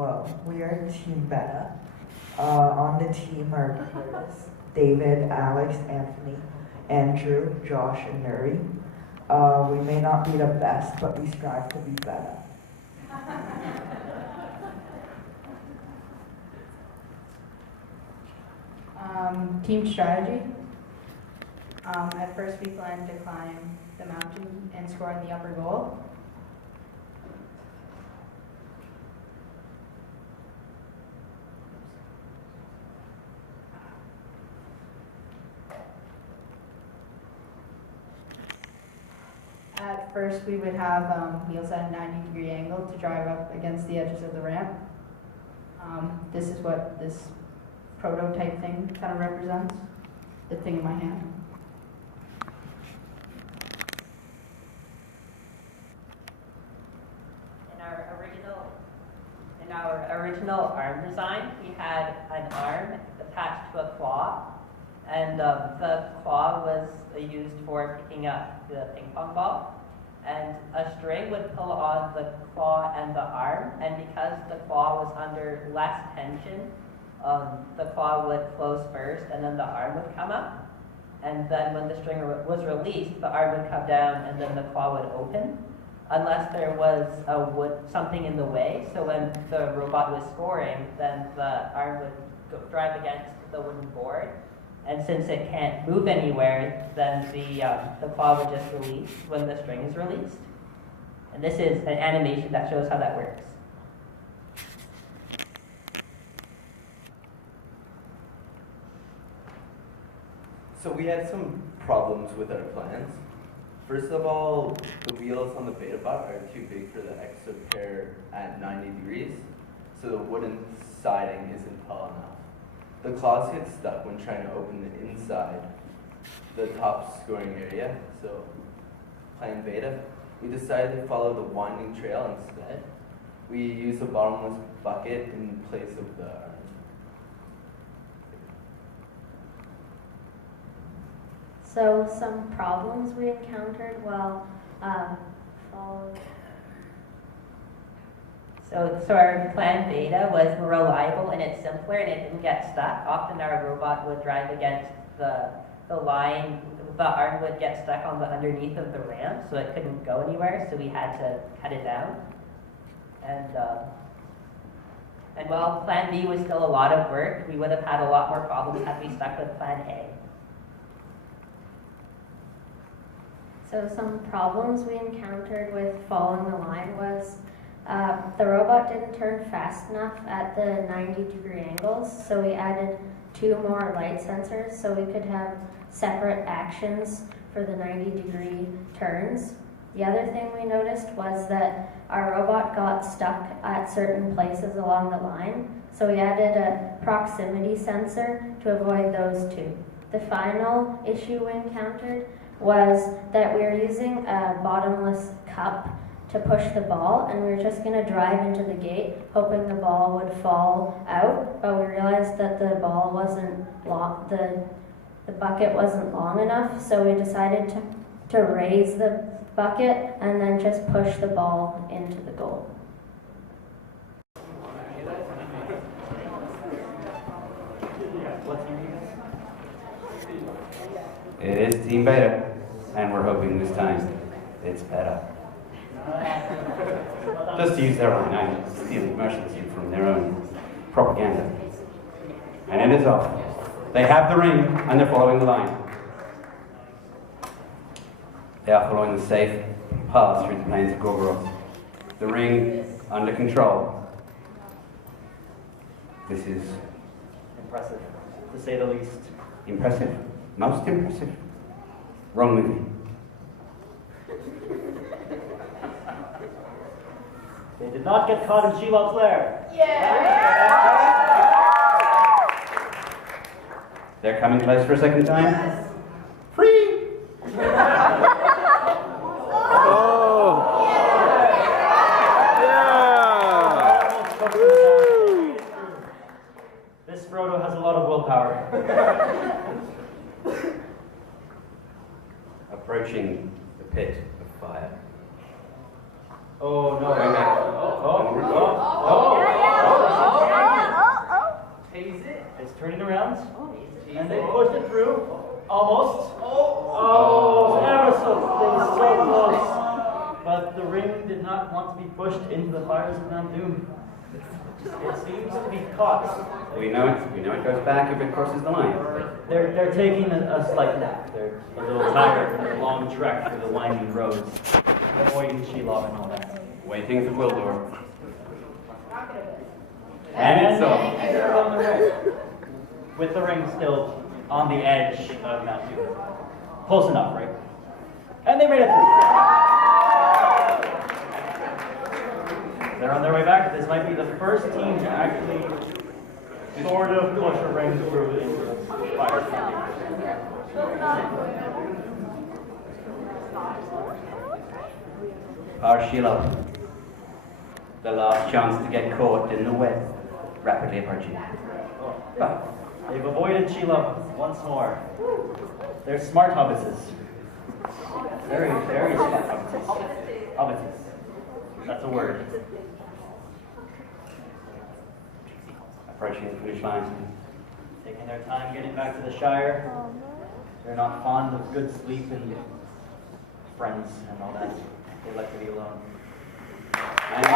Well, we are Team Beta. On the team are Curtis, David, Alex, Anthony, Andrew, Josh, and Nuri. We may not be the best, but we strive to be better. Team strategy. At first we planned to climb the mountain and score in the upper goal. At first we would have wheels at a 90-degree angle to drive up against the edges of the ramp. This is what this prototype thing kind of represents, the thing in my hand. In our original arm design, we had an arm attached to a claw, and the claw was used for picking up the ping pong ball. And a string would pull on the claw and the arm, and because the claw was under less tension, the claw would close first, and then the arm would come up. And then when the string was released, the arm would come down, and then the claw would open, unless there was something in the way. So when the robot was scoring, then the arm would drive against the wooden board. And since it can't move anywhere, then the claw would just release when the string is released. And this is an animation that shows how that works. So we had some problems with our plans. First of all, the wheels on the Beta-Bot are too big for the extra pair at 90 degrees, so the wooden siding isn't tall enough. The claws get stuck when trying to open the inside, the top scoring area, so plan Beta, we decided to follow the winding trail instead. We used a bottomless bucket in place of the arm. So some problems we encountered while following. So our plan Beta was more reliable and it's simpler and it didn't get stuck. Often our robot would drive against the line, the arm would get stuck on the underneath of the ramp, so it couldn't go anywhere, so we had to cut it down. And while plan B was still a lot of work, we would have had a lot more problems had we stuck with plan A. So some problems we encountered with following the line was the robot didn't turn fast enough at the 90-degree angles, so we added 2 more light sensors so we could have separate actions for the 90-degree turns. The other thing we noticed was that our robot got stuck at certain places along the line, so we added a proximity sensor to avoid those 2. The final issue we encountered was that we were using a bottomless cup to push the ball, and we were just going to drive into the gate hoping the ball would fall out, but we realized that the ball wasn't long, the bucket wasn't long enough, so we decided to raise the bucket and then just push the ball into the goal. It is Team Beta, and we're hoping this time it's better. Just to use their own name, stealing mercilessly from their own propaganda. And it is off. They have the ring, and they're following the line. They are following the safe path through the plains of Gorgoroth. The ring under control. This is impressive, to say the least. impressive. Most impressive. Wrong movie. They did not get caught in Shelob's lair. They're coming close for a second time. Yes. Free! This Frodo has a lot of willpower. Approaching the pit of fire. Oh no. Going back. Oh. through. Almost. Oh, ever so close. But the ring did not want to be pushed into the fires of Mount Doom. It seems to be caught. We know it goes back if it crosses the line. They're taking a slight nap. They're a little tired from their long trek through the winding roads, avoiding Shelob and all that. Waiting for Wildor. And And so, they're on the way, with the ring still on the edge of Mount Doom. Close enough, right? And they made it through. They're on their way back. This might be the first team to actually sort of push a ring through into the fire. our Sheila, the last chance to get caught in the web, rapidly approaching. But They've avoided Sheila once more. They're smart hobbitses. Very, very smart hobbitses. Hobbitses. That's a word. approaching the finish line. Taking their time getting back to the Shire. They're not fond of good sleep and friends and all that. They like to be alone. And